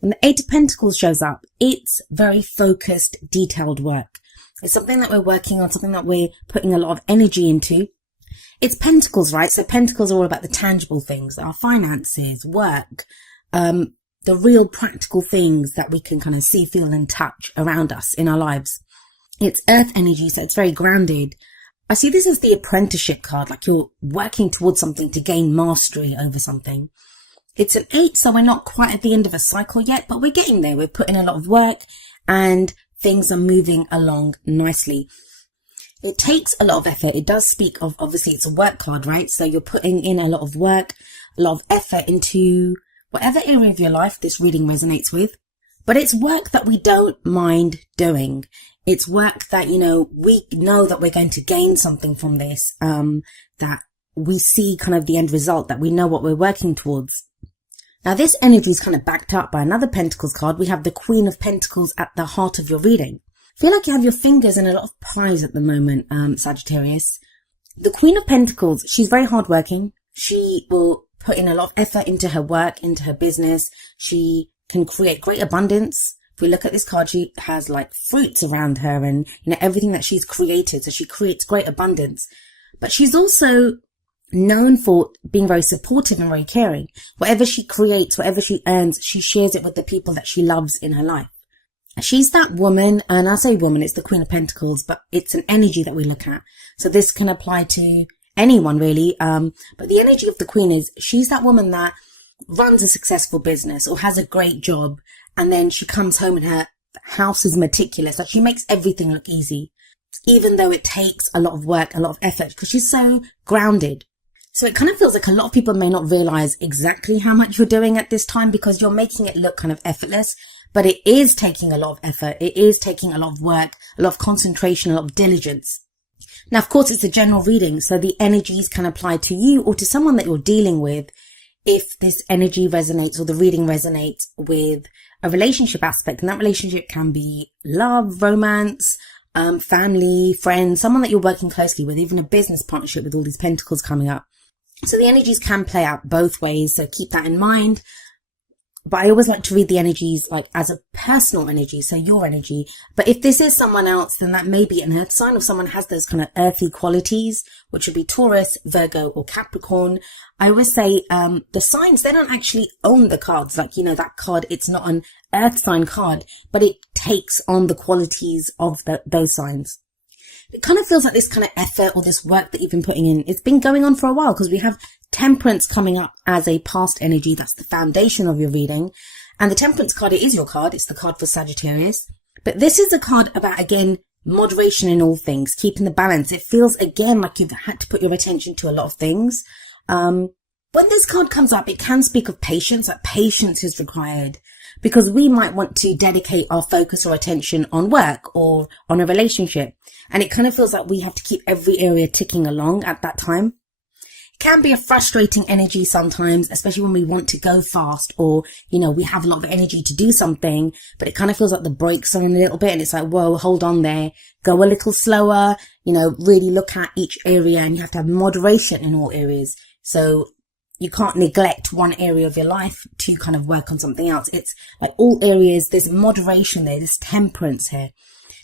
When the Eight of Pentacles shows up, it's very focused, detailed work. It's something that we're working on, something that we're putting a lot of energy into. It's Pentacles, right? So Pentacles are all about the tangible things, our finances, work, the real practical things that we can kind of see, feel and touch around us in our lives. It's earth energy, so it's very grounded. I see this as the apprenticeship card, like you're working towards something to gain mastery over something. It's an 8, so we're not quite at the end of a cycle yet, but we're getting there. We're putting a lot of work and things are moving along nicely. It takes a lot of effort. It does speak of, obviously it's a work card, right? So you're putting in a lot of work, a lot of effort into whatever area of your life this reading resonates with. But it's work that we don't mind doing. It's work that, we know that we're going to gain something from this, that we see kind of the end result, that we know what we're working towards. Now, this energy is kind of backed up by another Pentacles card. We have the Queen of Pentacles at the heart of your reading. I feel like you have your fingers in a lot of pies at the moment, Sagittarius. The Queen of Pentacles, she's very hardworking. She will put in a lot of effort into her work, into her business. She can create great abundance. If we look at this card, she has like fruits around her and, everything that she's created. So she creates great abundance. But she's also known for being very supportive and very caring. Whatever she creates, whatever she earns, she shares it with the people that she loves in her life. She's that woman, and I say woman, it's the Queen of Pentacles, but it's an energy that we look at. So this can apply to anyone really. But the energy of the Queen is she's that woman that runs a successful business or has a great job, and then she comes home and her house is meticulous. Like she makes everything look easy, even though it takes a lot of work, a lot of effort, because she's so grounded. So it kind of feels like a lot of people may not realize exactly how much you're doing at this time because you're making it look kind of effortless, but it is taking a lot of effort. It is taking a lot of work, a lot of concentration, a lot of diligence. Now, of course, it's a general reading, so the energies can apply to you or to someone that you're dealing with if this energy resonates or the reading resonates with a relationship aspect. And that relationship can be love, romance, family, friends, someone that you're working closely with, even a business partnership with all these pentacles coming up. So the energies can play out both ways, so keep that in mind. But I always like to read the energies like as a personal energy, so your energy. But if this is someone else, then that may be an earth sign, or someone has those kind of earthy qualities, which would be Taurus, Virgo, or Capricorn. I always say the signs, they don't actually own the cards. Like, that card, it's not an earth sign card, but it takes on the qualities of those signs. It kind of feels like this kind of effort or this work that you've been putting in, it's been going on for a while because we have Temperance coming up as a past energy. That's the foundation of your reading. And the Temperance card, it is your card. It's the card for Sagittarius. But this is a card about, again, moderation in all things, keeping the balance. It feels, again, like you've had to put your attention to a lot of things. When this card comes up, it can speak of patience, like patience is required because we might want to dedicate our focus or attention on work or on a relationship. And it kind of feels like we have to keep every area ticking along at that time. It can be a frustrating energy sometimes, especially when we want to go fast or, we have a lot of energy to do something, but it kind of feels like the brakes are on a little bit and it's like, whoa, hold on there, go a little slower, really look at each area, and you have to have moderation in all areas. So you can't neglect one area of your life to kind of work on something else. It's like all areas, there's moderation there, there's temperance here.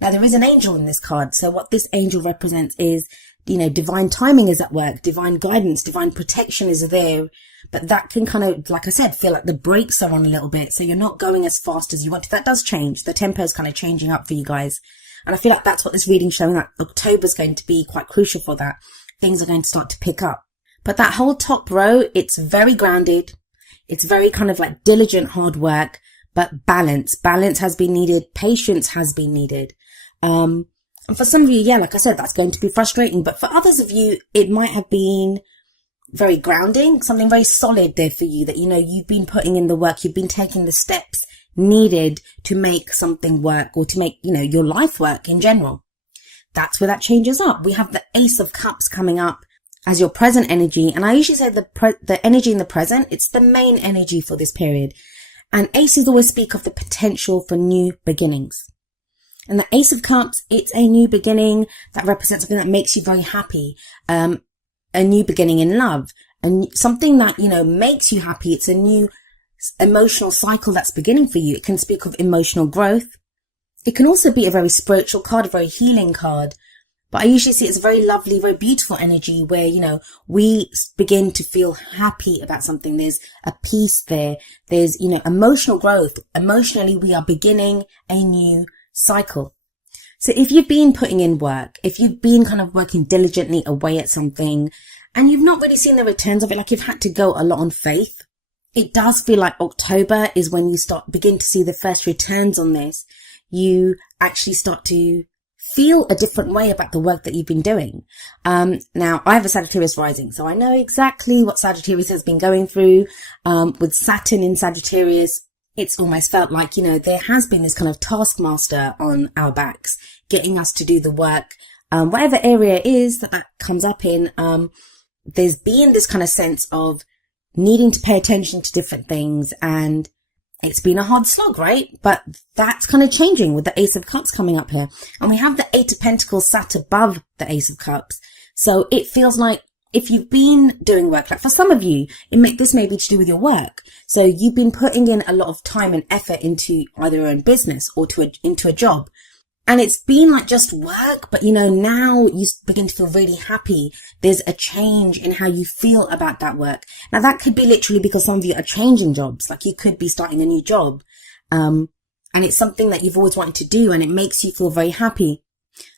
Now, there is an angel in this card. So what this angel represents is, divine timing is at work, divine guidance, divine protection is there. But that can kind of, like I said, feel like the brakes are on a little bit. So you're not going as fast as you want to. That does change. The tempo is kind of changing up for you guys. And I feel like that's what this reading's showing up. October's going to be quite crucial for that. Things are going to start to pick up. But that whole top row, it's very grounded. It's very kind of like diligent, hard work, but balance. Balance has been needed. Patience has been needed. And for some of you, like I said, that's going to be frustrating. But for others of you, it might have been very grounding, something very solid there for you that, you've been putting in the work. You've been taking the steps needed to make something work or to make, your life work in general. That's where that changes up. We have the Ace of Cups coming up as your present energy. And I usually say the energy in the present, it's the main energy for this period. And aces always speak of the potential for new beginnings. And the Ace of Cups, it's a new beginning that represents something that makes you very happy. A new beginning in love, and something that, makes you happy. It's a new emotional cycle that's beginning for you. It can speak of emotional growth. It can also be a very spiritual card, a very healing card. But I usually see it's a very lovely, very beautiful energy where, we begin to feel happy about something. There's a peace there. There's, emotional growth. Emotionally, we are beginning a new cycle. So if you've been putting in work, if you've been kind of working diligently away at something and you've not really seen the returns of it, like you've had to go a lot on faith, it does feel like October is when you begin to see the first returns on this. You actually start to feel a different way about the work that you've been doing. Now I have a Sagittarius rising, so I know exactly what Sagittarius has been going through. With Saturn in Sagittarius, it's almost felt like, there has been this kind of taskmaster on our backs, getting us to do the work. Whatever area it is that comes up in, there's been this kind of sense of needing to pay attention to different things, and it's been a hard slog, right? But that's kind of changing with the Ace of Cups coming up here. And we have the Eight of Pentacles sat above the Ace of Cups. So it feels like if you've been doing work, like for some of you, this may be to do with your work. So you've been putting in a lot of time and effort into either your own business or into a job. And it's been like just work, but now you begin to feel really happy. There's a change in how you feel about that work. Now that could be literally because some of you are changing jobs. Like you could be starting a new job. And it's something that you've always wanted to do and it makes you feel very happy.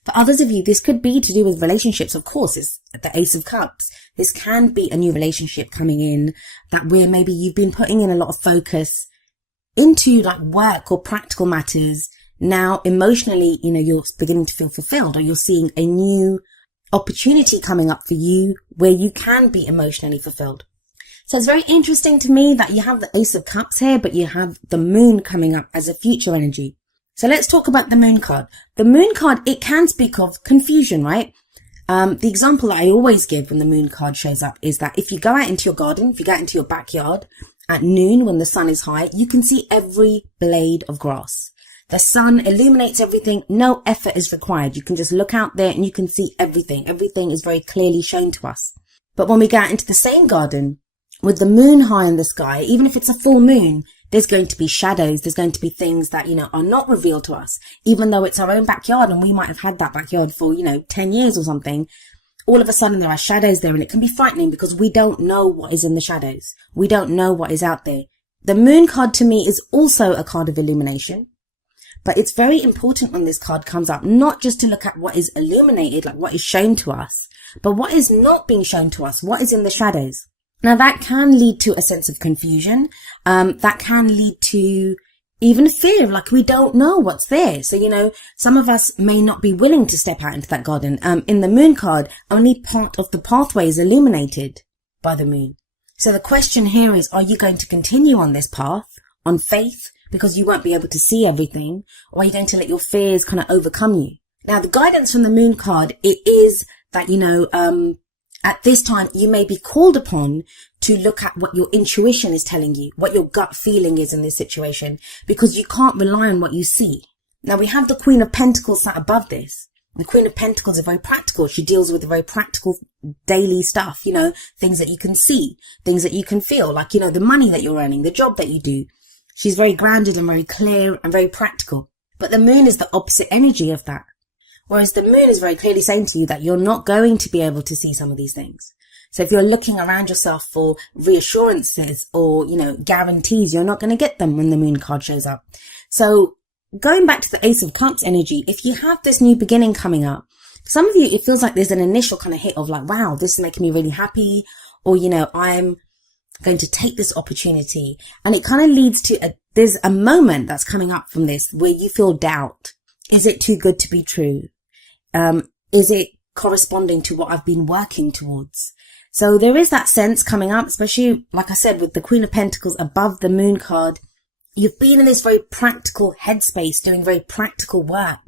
For others of you, this could be to do with relationships. Of course, it's the Ace of Cups. This can be a new relationship coming in that where maybe you've been putting in a lot of focus into like work or practical matters. Now, emotionally, you're beginning to feel fulfilled, or you're seeing a new opportunity coming up for you where you can be emotionally fulfilled. So it's very interesting to me that you have the Ace of Cups here, but you have the Moon coming up as a future energy. So let's talk about the Moon card. The Moon card, it can speak of confusion, right? The example that I always give when the Moon card shows up is that if you go out into your garden, if you go out into your backyard at noon when the sun is high, you can see every blade of grass. The sun illuminates everything. No effort is required. You can just look out there and you can see everything. Everything is very clearly shown to us. But when we go out into the same garden with the moon high in the sky, even if it's a full moon, there's going to be shadows. There's going to be things that, are not revealed to us, even though it's our own backyard and we might have had that backyard for, 10 years or something. All of a sudden there are shadows there and it can be frightening because we don't know what is in the shadows. We don't know what is out there. The Moon card to me is also a card of illumination. But it's very important when this card comes up, not just to look at what is illuminated, like what is shown to us, but what is not being shown to us, what is in the shadows. Now that can lead to a sense of confusion. That can lead to even fear, like we don't know what's there. So, some of us may not be willing to step out into that garden. In the Moon card, only part of the pathway is illuminated by the moon. So the question here is, are you going to continue on this path on faith? Because you won't be able to see everything, or are you going to let your fears kind of overcome you? Now, the guidance from the Moon card, it is that, at this time, you may be called upon to look at what your intuition is telling you, what your gut feeling is in this situation, because you can't rely on what you see. Now, we have the Queen of Pentacles sat above this. The Queen of Pentacles is very practical. She deals with the very practical daily stuff, things that you can see, things that you can feel, like, the money that you're earning, the job that you do. She's very grounded and very clear and very practical. But the moon is the opposite energy of that. Whereas the moon is very clearly saying to you that you're not going to be able to see some of these things. So if you're looking around yourself for reassurances or, guarantees, you're not going to get them when the Moon card shows up. So going back to the Ace of Cups energy, if you have this new beginning coming up, some of you, it feels like there's an initial kind of hit of like, wow, this is making me really happy. Or, I'm going to take this opportunity, and it kind of leads to there's a moment that's coming up from this where you feel doubt. Is it too good to be true? Is it corresponding to what I've been working towards? So there is that sense coming up, especially like I said, with the Queen of Pentacles above the Moon card. You've been in this very practical headspace, doing very practical work,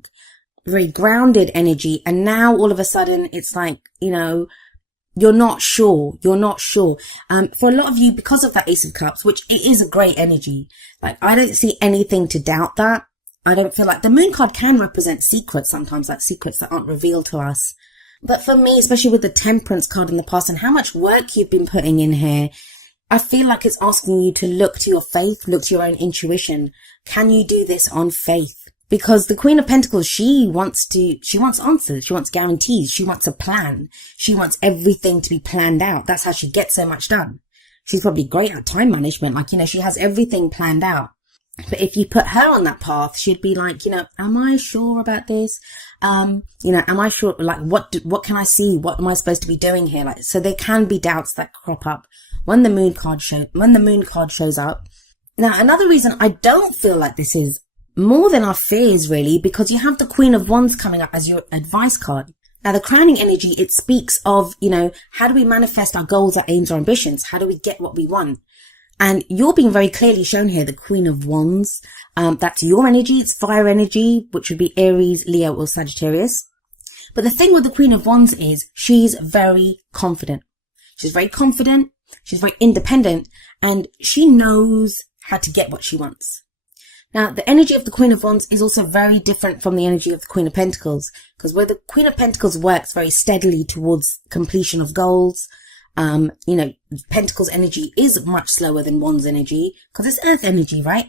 very grounded energy, and now all of a sudden it's like, you're not sure. For a lot of you, because of that Ace of Cups, which it is a great energy, like I don't see anything to doubt that. I don't feel like the Moon card can represent secrets sometimes, like secrets that aren't revealed to us. But for me, especially with the Temperance card in the past and how much work you've been putting in here, I feel like it's asking you to look to your faith, look to your own intuition. Can you do this on faith? Because the Queen of Pentacles, she wants answers. She wants guarantees. She wants a plan. She wants everything to be planned out. That's how she gets so much done. She's probably great at time management. Like, she has everything planned out. But if you put her on that path, she'd be like, am I sure about this? Am I sure? Like, what can I see? What am I supposed to be doing here? Like, so there can be doubts that crop up when the moon card shows up. Now, another reason I don't feel like this is more than our fears, really, because you have the Queen of Wands coming up as your advice card. Now, the crowning energy, it speaks of, how do we manifest our goals, our aims, our ambitions? How do we get what we want? And you're being very clearly shown here, the Queen of Wands. That's your energy. It's fire energy, which would be Aries, Leo, or Sagittarius. But the thing with the Queen of Wands is she's very confident. She's very confident. She's very independent, and she knows how to get what she wants. Now, the energy of the Queen of Wands is also very different from the energy of the Queen of Pentacles, because where the Queen of Pentacles works very steadily towards completion of goals, Pentacles energy is much slower than Wands energy, because it's earth energy, right?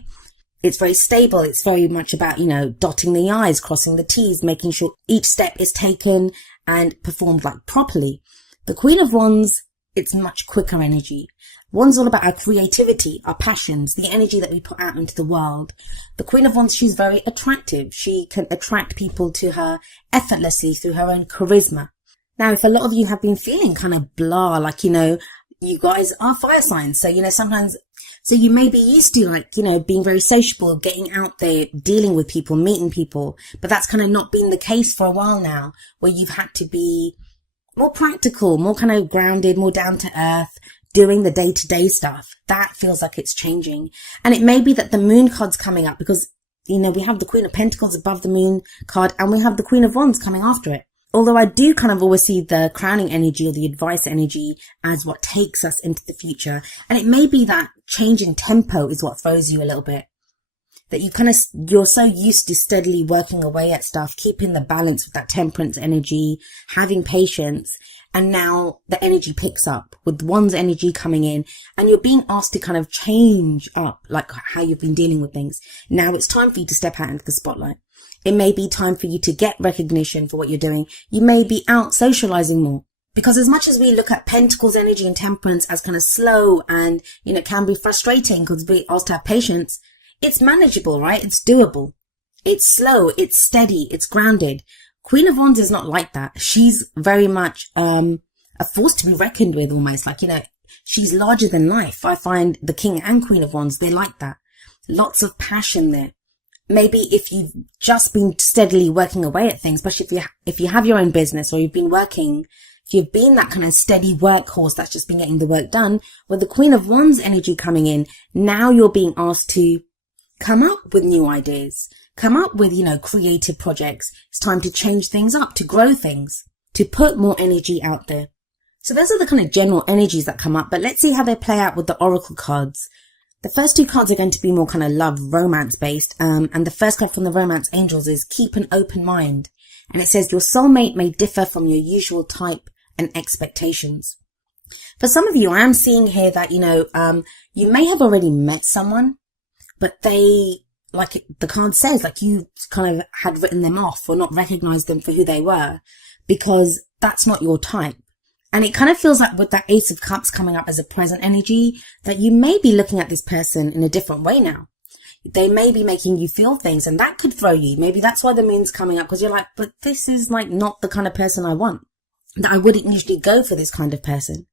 It's very stable. It's very much about, dotting the I's, crossing the T's, making sure each step is taken and performed like properly. The Queen of Wands, it's much quicker energy. Wands all about our creativity, our passions, the energy that we put out into the world. The Queen of Wands, she's very attractive. She can attract people to her effortlessly through her own charisma. Now, if a lot of you have been feeling kind of blah, like, you guys are fire signs. So, sometimes, so you may be used to being very sociable, getting out there, dealing with people, meeting people. But that's kind of not been the case for a while now, where you've had to be more practical, more kind of grounded, more down to earth, doing the day-to-day stuff. That feels like it's changing. And it may be that the moon card's coming up because, we have the Queen of Pentacles above the moon card and we have the Queen of Wands coming after it. Although I do kind of always see the crowning energy or the advice energy as what takes us into the future. And it may be that change in tempo is what throws you a little bit. That you're so used to steadily working away at stuff, keeping the balance with that temperance energy, having patience. And now the energy picks up with one's energy coming in and you're being asked to kind of change up like how you've been dealing with things. Now it's time for you to step out into the spotlight. It may be time for you to get recognition for what you're doing. You may be out socializing more. Because as much as we look at Pentacles energy and temperance as kind of slow and, can be frustrating because we're asked to have patience, it's manageable, right? It's doable. It's slow. It's steady. It's grounded. Queen of Wands is not like that. She's very much a force to be reckoned with almost. Like, she's larger than life. I find the King and Queen of Wands, they're like that. Lots of passion there. Maybe if you've just been steadily working away at things, especially if you have your own business or you've been working, if you've been that kind of steady workhorse that's just been getting the work done, with the Queen of Wands energy coming in, now you're being asked to come up with new ideas, come up with, creative projects. It's time to change things up, to grow things, to put more energy out there. So those are the kind of general energies that come up, but let's see how they play out with the oracle cards. The first two cards are going to be more kind of love, romance based. And the first card from the romance angels is keep an open mind. And it says your soulmate may differ from your usual type and expectations. For some of you, I am seeing here that, you may have already met someone, but they, like the card says, like you kind of had written them off or not recognized them for who they were because that's not your type. And it kind of feels like with that Ace of Cups coming up as a present energy that you may be looking at this person in a different way now. They may be making you feel things and that could throw you. Maybe that's why the moon's coming up because you're like, but this is like not the kind of person I want. That I wouldn't usually go for this kind of person.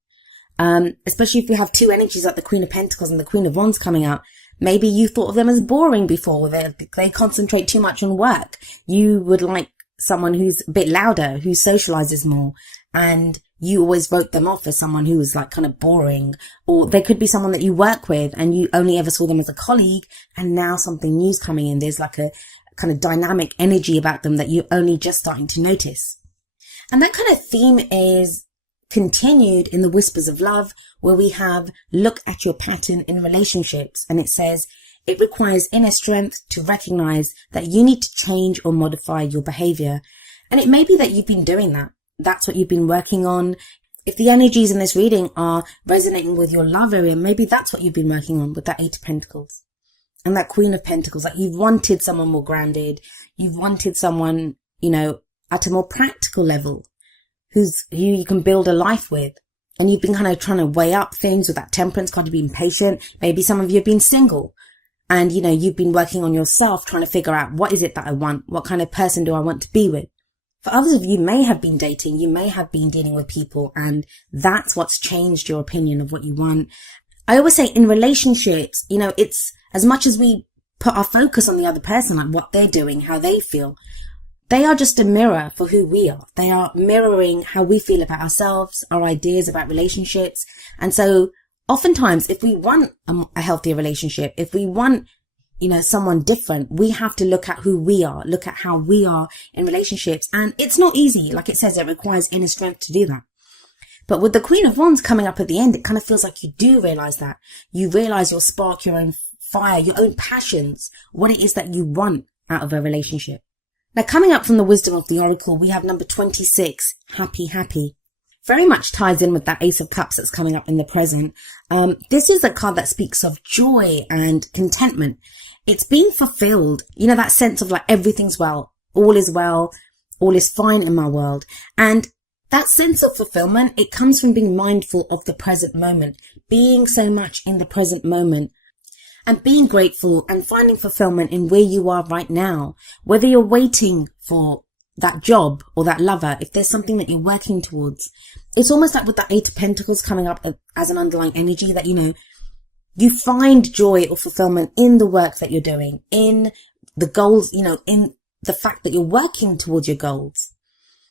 Especially if you have two energies like the Queen of Pentacles and the Queen of Wands coming out. Maybe you thought of them as boring before. They concentrate too much on work. You would like someone who's a bit louder, who socializes more. And you always wrote them off as someone who was like kind of boring. Or they could be someone that you work with and you only ever saw them as a colleague. And now something new's coming in. There's like a kind of dynamic energy about them that you're only just starting to notice. And that kind of theme is continued in the Whispers of Love, where we have look at your pattern in relationships. And it says it requires inner strength to recognize that you need to change or modify your behavior. And it may be that you've been doing that. That's what you've been working on. If the energies in this reading are resonating with your love area, maybe that's what you've been working on with that Eight of Pentacles and that Queen of Pentacles. Like, you've wanted someone more grounded. You've wanted someone, at a more practical level who you can build a life with. And you've been kind of trying to weigh up things with that Temperance card, being patient. Maybe some of you have been single and, you've been working on yourself, trying to figure out what is it that I want? What kind of person do I want to be with? For others of you may have been dating, you may have been dealing with people, and that's what's changed your opinion of what you want. I always say in relationships, it's as much as we put our focus on the other person, like what they're doing, how they feel, they are just a mirror for who we are. They are mirroring how we feel about ourselves, our ideas about relationships. And so oftentimes, if we want a healthier relationship, if we want someone different, we have to look at who we are, look at how we are in relationships. And it's not easy. Like it says, it requires inner strength to do that. But with the Queen of Wands coming up at the end, it kind of feels like you do realize that. You realize your spark, your own fire, your own passions, what it is that you want out of a relationship. Now, coming up from the wisdom of the Oracle, we have number 26, happy, happy. Very much ties in with that Ace of Cups that's coming up in the present. This is a card that speaks of joy and contentment. It's being fulfilled. That sense of like everything's well, all is fine in my world. And that sense of fulfillment, it comes from being mindful of the present moment, being so much in the present moment and being grateful and finding fulfillment in where you are right now. Whether you're waiting for that job or that lover, if there's something that you're working towards, it's almost like with that Eight of Pentacles coming up as an underlying energy that, you find joy or fulfillment in the work that you're doing, in the goals, in the fact that you're working towards your goals.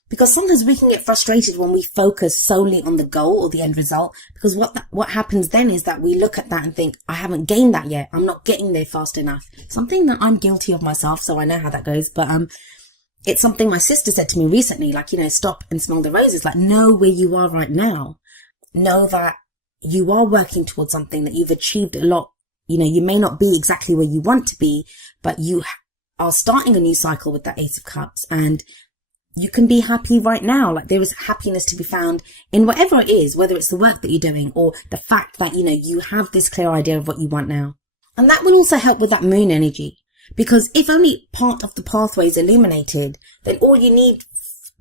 Because sometimes we can get frustrated when we focus solely on the goal or the end result, because what happens then is that we look at that and think, I haven't gained that yet. I'm not getting there fast enough. Something that I'm guilty of myself, so I know how that goes. But it's something my sister said to me recently, like, stop and smell the roses. Like, know where you are right now. Know that you are working towards something, that you've achieved a lot. You may not be exactly where you want to be, but you are starting a new cycle with that Ace of Cups, and you can be happy right now. Like, there is happiness to be found in whatever it is, whether it's the work that you're doing or the fact that, you have this clear idea of what you want now. And that will also help with that moon energy, because if only part of the pathway is illuminated, then all you need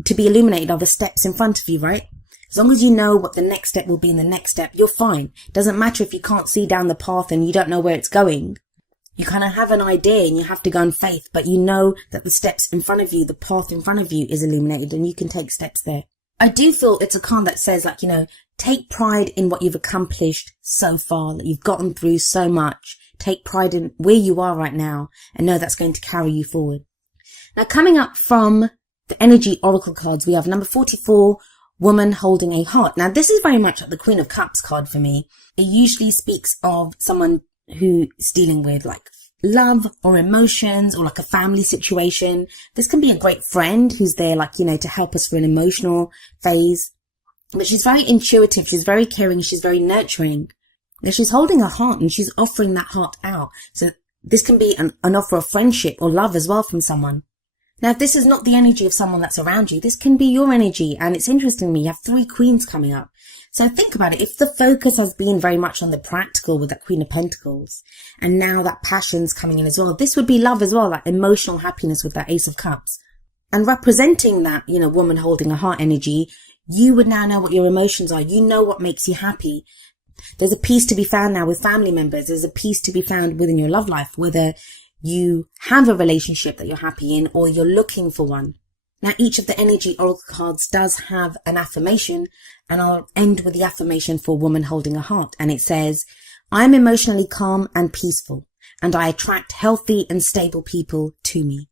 to be illuminated are the steps in front of you, right? As long as you know what the next step will be in the next step, you're fine. It doesn't matter if you can't see down the path and you don't know where it's going. You kind of have an idea and you have to go on faith, but you know that the steps in front of you, the path in front of you is illuminated and you can take steps there. I do feel it's a card that says, like, take pride in what you've accomplished so far, that you've gotten through so much. Take pride in where you are right now and know that's going to carry you forward. Now, coming up from the energy oracle cards, we have number 44, woman holding a heart. Now, this is very much like the Queen of Cups card for me. It usually speaks of someone who's dealing with like love or emotions or like a family situation. This can be a great friend who's there, like, to help us through an emotional phase. But she's very intuitive. She's very caring. She's very nurturing. Now, she's holding a heart and she's offering that heart out. So this can be an offer of friendship or love as well from someone. Now, if this is not the energy of someone that's around you, this can be your energy. And it's interesting to me, you have 3 queens coming up. So think about it. If the focus has been very much on the practical with that Queen of Pentacles, and now that passion's coming in as well, this would be love as well, that emotional happiness with that Ace of Cups. And representing that, woman holding a heart energy, you would now know what your emotions are. You know what makes you happy. There's a peace to be found now with family members. There's a peace to be found within your love life, whether you have a relationship that you're happy in or you're looking for one. Now, each of the energy oracle cards does have an affirmation, and I'll end with the affirmation for woman holding a heart. And it says, I'm emotionally calm and peaceful, and I attract healthy and stable people to me.